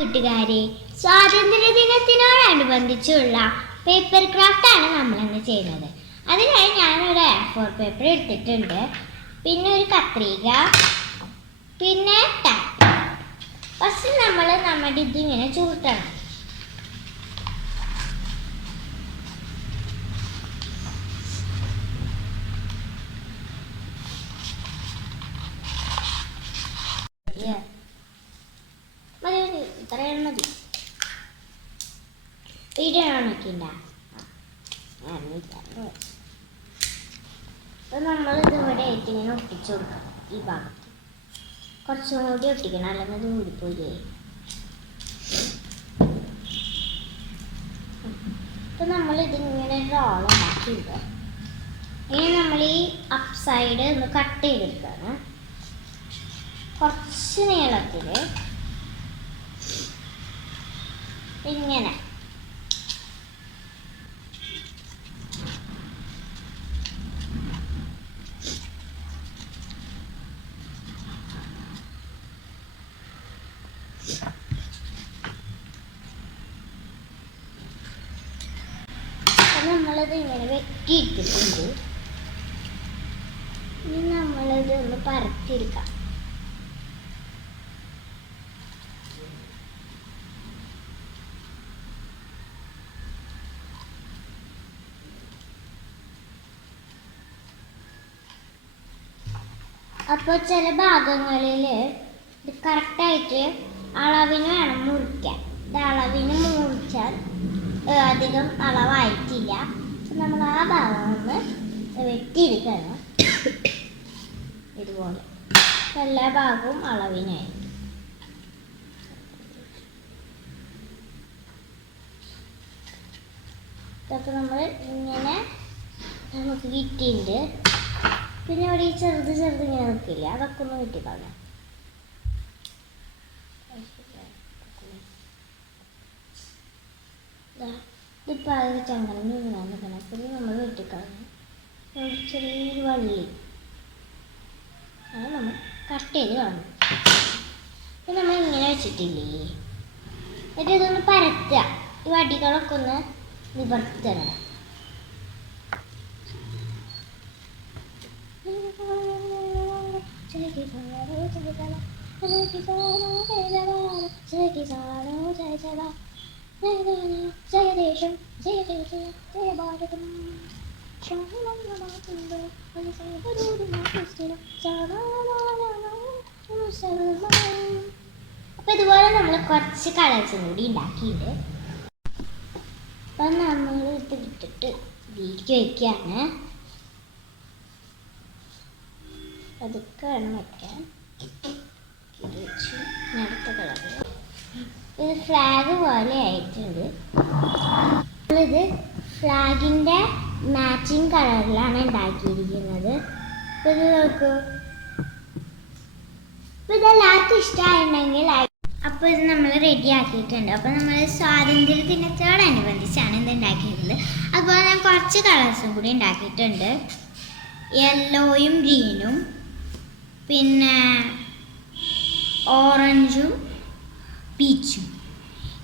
കൂട്ടുകാരെ, സ്വാതന്ത്ര്യദിനത്തിനോടനുബന്ധിച്ചുള്ള പേപ്പർ ക്രാഫ്റ്റാണ് നമ്മളിന്ന് ചെയ്യുന്നത്. അതിനായി ഞാനൊരു A4 പേപ്പർ എടുത്തിട്ടുണ്ട്, പിന്നെ ഒരു കത്രിക, പിന്നെ ടാപ്പ്. ഫസ്റ്റ് നമ്മുടെ ഇതിങ്ങനെ ചുരുട്ടണം. ഇത്രയാണ് മതി. വീഡിയോ നോക്കിണ്ട. അപ്പം നമ്മളിത് ഇവിടെ ആയിട്ട് ഇങ്ങനെ ഒട്ടിച്ചു കൊടുക്കണം. ഈ ഭാഗത്ത് കുറച്ചും കൂടി ഒട്ടിക്കണം, അല്ലെങ്കിൽ അത് ഊടിപ്പോയി. അപ്പം നമ്മളിതിങ്ങനെ റോളുണ്ടാക്കിയിട്ട് ഇനി നമ്മൾ ഈ അപ്പ് സൈഡ് ഒന്ന് കട്ട് ചെയ്തെടുക്കുകയാണ്. കുറച്ച് നീളത്തിൽ ഇങ്ങനെ നമ്മളത് ഇങ്ങനെ വെട്ടിയിട്ടിട്ടുണ്ട്. ഇനി നമ്മളത് ഒന്ന് പരത്തിയെടുക്കാം. അപ്പോൾ ചില ഭാഗങ്ങളിൽ ഇത് കറക്റ്റായിട്ട് അളവിന് വേണം മുറിക്കാൻ. ഇത് അളവിന് മുറിച്ചാൽ അധികം അളവായിട്ടില്ല. നമ്മൾ ആ ഭാഗം ഒന്ന് വെട്ടിയെടുക്കണം. ഇതുപോലെ എല്ലാ ഭാഗവും അളവിനായി. ഇതൊക്കെ നമ്മൾ ഇങ്ങനെ നമുക്ക് കിട്ടിയിട്ടുണ്ട്. പിന്നെ ഇവിടെ ഈ ചെറുത് ഇങ്ങനെ നിൽക്കില്ല, അതൊക്കെ ഒന്ന് വെട്ടിക്കളഞ്ഞു. ഇതിപ്പോൾ അത് ചങ്ങലഞ്ഞ് ഇങ്ങനെ നിൽക്കണം. പിന്നെ നമ്മൾ വെട്ടിക്കളഞ്ഞു. ചെറിയൊരു വള്ളി അത് നമ്മൾ കട്ട് ചെയ്ത് കളഞ്ഞു. അപ്പം നമ്മൾ ഇങ്ങനെ വെച്ചിട്ടില്ലേ, എന്നിട്ട് ഇതൊന്ന് പരത്തുക. ഈ വടികളൊക്കെ ഒന്ന് നിവർത്തണം. ജയദേശം ജയ ജയ ജയ ജയ ഭാരതം. അപ്പം ഇതുപോലെ നമ്മൾ കുറച്ച് കളേഴ്സും കൂടി ഉണ്ടാക്കിയിട്ട് അപ്പം നമ്മൾ ഇത് വിട്ടിട്ട് വീട്ടിൽ വയ്ക്കുകയാണ്. അതൊക്കെ വേണം വയ്ക്കാൻ. ഇത് വെച്ച് അടുത്ത കളറ് ഇത് ഫ്ലാഗ് പോലെ ആയിട്ടുണ്ട്. നമ്മളിത് ഫ്ലാഗിൻ്റെ മാച്ചിങ് കളറിലാണ് ഉണ്ടാക്കിയിരിക്കുന്നത്. അപ്പോൾ ഇത് നോക്കൂ. അപ്പോൾ ഇതെല്ലാവർക്കും ഇഷ്ടമായിട്ടുണ്ടെങ്കിൽ അപ്പോൾ ഇത് നമ്മൾ റെഡി ആക്കിയിട്ടുണ്ട്. അപ്പോൾ നമ്മൾ സ്വാതന്ത്ര്യദിനത്തോടനുബന്ധിച്ചാണ് ഇത് ഉണ്ടാക്കിയിരുന്നത്. അതുപോലെ ഞാൻ കുറച്ച് കളേഴ്സും കൂടി ഉണ്ടാക്കിയിട്ടുണ്ട്. യെല്ലോയും ഗ്രീനും പിന്നെ ഓറഞ്ചും പീച്ചും.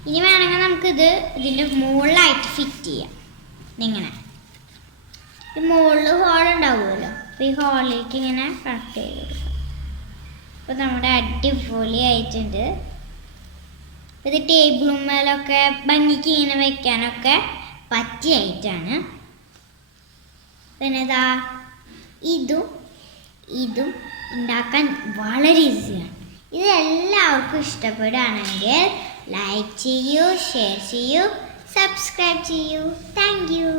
ഇനി വേണമെങ്കിൽ നമുക്കിത് ഇതിൻ്റെ മുകളിലായിട്ട് ഫിറ്റ് ചെയ്യാം. ഇങ്ങനെ ഈ മുകളിൽ ഹോൾ ഉണ്ടാവുമല്ലോ, അപ്പോൾ ഈ ഹോളിലേക്ക് ഇങ്ങനെ കണക്ട് ചെയ്ത് കൊടുക്കാം. അപ്പോൾ നമ്മുടെ അടിപൊളി ആയിട്ടുണ്ട്. ഇത് ടേബിളും മേലൊക്കെ ഭംഗിക്ക് ഇങ്ങനെ വെക്കാനൊക്കെ പറ്റിയായിട്ടാണ്. പിന്നെ ഇതാ ഇതും ഉണ്ടാക്കാൻ വളരെ ഈസിയാണ്. ഇത് എല്ലാവർക്കും ഇഷ്ടപ്പെടുകയാണെങ്കിൽ ലൈക്ക് ചെയ്യൂ, ഷെയർ ചെയ്യൂ, സബ്സ്ക്രൈബ് ചെയ്യൂ. Thank you.